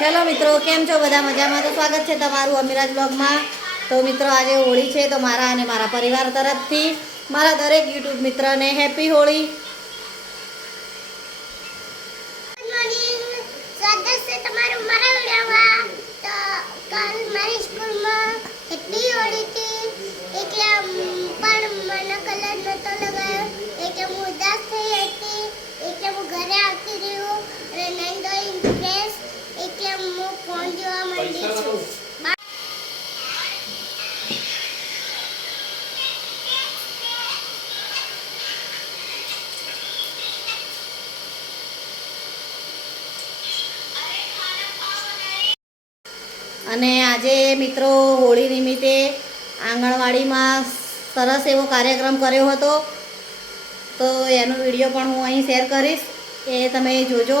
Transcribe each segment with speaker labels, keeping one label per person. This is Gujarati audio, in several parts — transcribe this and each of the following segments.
Speaker 1: હેલો મિત્રો, કેમ છો બધા મજામાં? તો સ્વાગત છે તમારું અમીરાજ બ્લોગમાં. તો મિત્રો, આજે હોળી છે, તો મારા અને મારા પરિવાર તરફથી મારા દરેક યુટ્યુબ મિત્રને હેપી હોળી.
Speaker 2: એટલે હું ઘરે આવતી તમારું મારા વિડીયોમાં તો કાલ મારી સ્કૂલમાં એટલી હોળી હતી એટલે અમ, પણ મને કલર નતો લગાવ્યો એટલે હું ઉદાસ થઈ હતી એટલે હું ઘરે આવતી રહ્યું અને નાઈન ધોઈને ફ્રેશ એટલે હું ફોન જોવા માંડી છું બા-
Speaker 1: અને આજે મિત્રો હોળી નિમિત્તે આંગણવાડીમાં સરસ એવો કાર્યક્રમ કર્યો હતો. તો એનો વીડિયો પણ હું અહીં શેર કરીશ. એ તમે જોજો.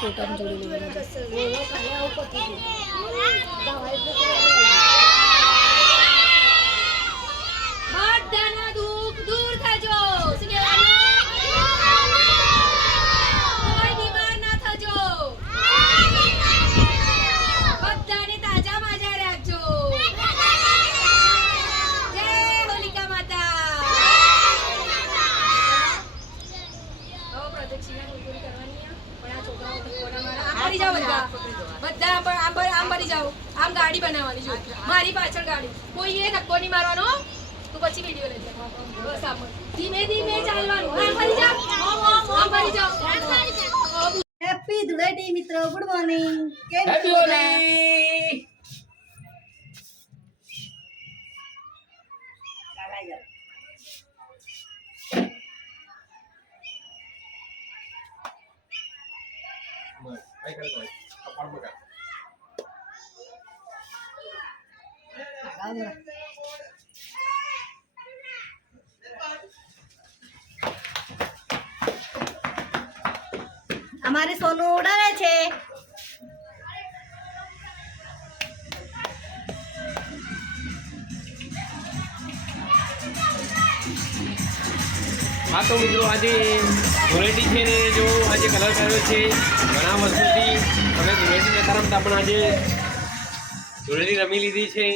Speaker 3: ફોટામાં જોડી લેવાનું બધાના દુઃખ દૂર થજો શું કહેવાનું કોઈ બીમાર ના થજો બધાને તાજા માજા રાખજો જય હોલિકા માતા હવે પ્રદક્ષિણા પૂરી કરવાની છે. પણ આ છોકરાઓ તો કોના મારા- આમ ફરી જાઓ બધા બધા આમ પર- આમ પર- આમ ફરી જાઓ આમ ગાડી બનાવવાની જો મારી પાછળ ગાડી. કોઈ એ ધક્કો નહીં મારવાનો. તું પછી વીડિયો લઈ લે. બસ આમ ધીમે ધીમે ચાલવાનું. હા ફરી જાઓ. હા ફરી જાઓ.
Speaker 1: હેપી ધૂળેટી મિત્રો ગુડ મોર્નિંગ કેમ છો
Speaker 4: હેપી
Speaker 1: બધા?
Speaker 4: હોલી
Speaker 1: અમારી સોનું ઉડાડે છે.
Speaker 4: હા, તો મિત્રો, આજે ધૂળેટી છે ને, જો આજે કલર કર્યો છે ઘણા વર્ષોથી. અમે ધૂળેટી નતા રમતા પણ આજે ધૂળેટી રમી લીધી છે.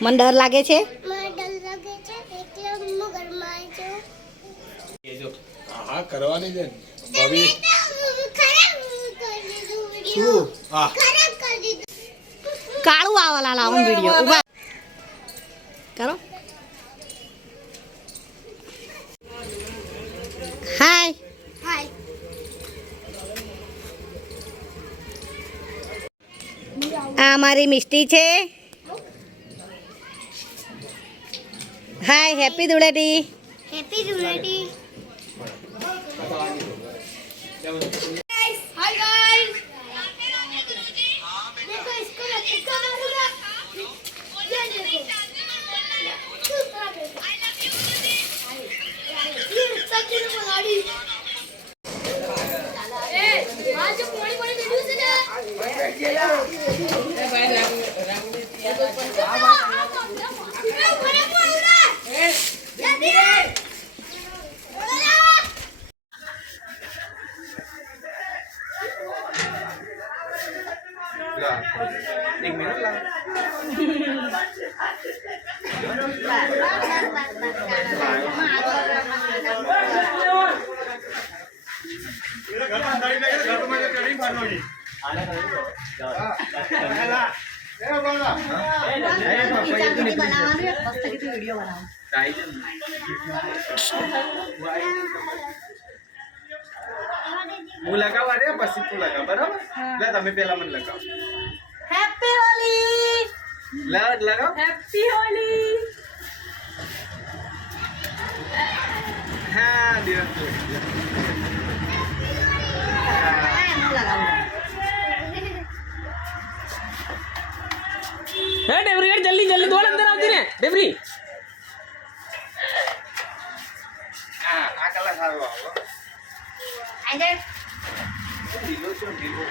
Speaker 2: મને
Speaker 1: ડર લાગે છે?
Speaker 2: મને ડર લાગે છે એટલે હું
Speaker 5: કરવાની છે ભાભી શું? હા.
Speaker 1: કાળું આવાલા લાવું વીડિયો ઊભા. કરો. હાય.
Speaker 2: હાય.
Speaker 1: આ મારી મિસ્ટી છે. Hi happy Dhuleti happy Dhuleti
Speaker 4: hi જાય ને. હું લગાવવા દે પછી તું લગાવ બરાબર? તમે પેલા મને લગાવ.
Speaker 1: હેપી હોલી
Speaker 4: લે લગાવ
Speaker 3: હેપી હોલી
Speaker 4: હા દિવસ
Speaker 1: એમ લગાવું
Speaker 5: હે ડેવરી યાર જલ્દી જલ્દી દોડ અંદર આવતી ને ડેવરી
Speaker 4: હા આ કલર સારો આવો
Speaker 1: આઈ
Speaker 4: લીલો છે લીલો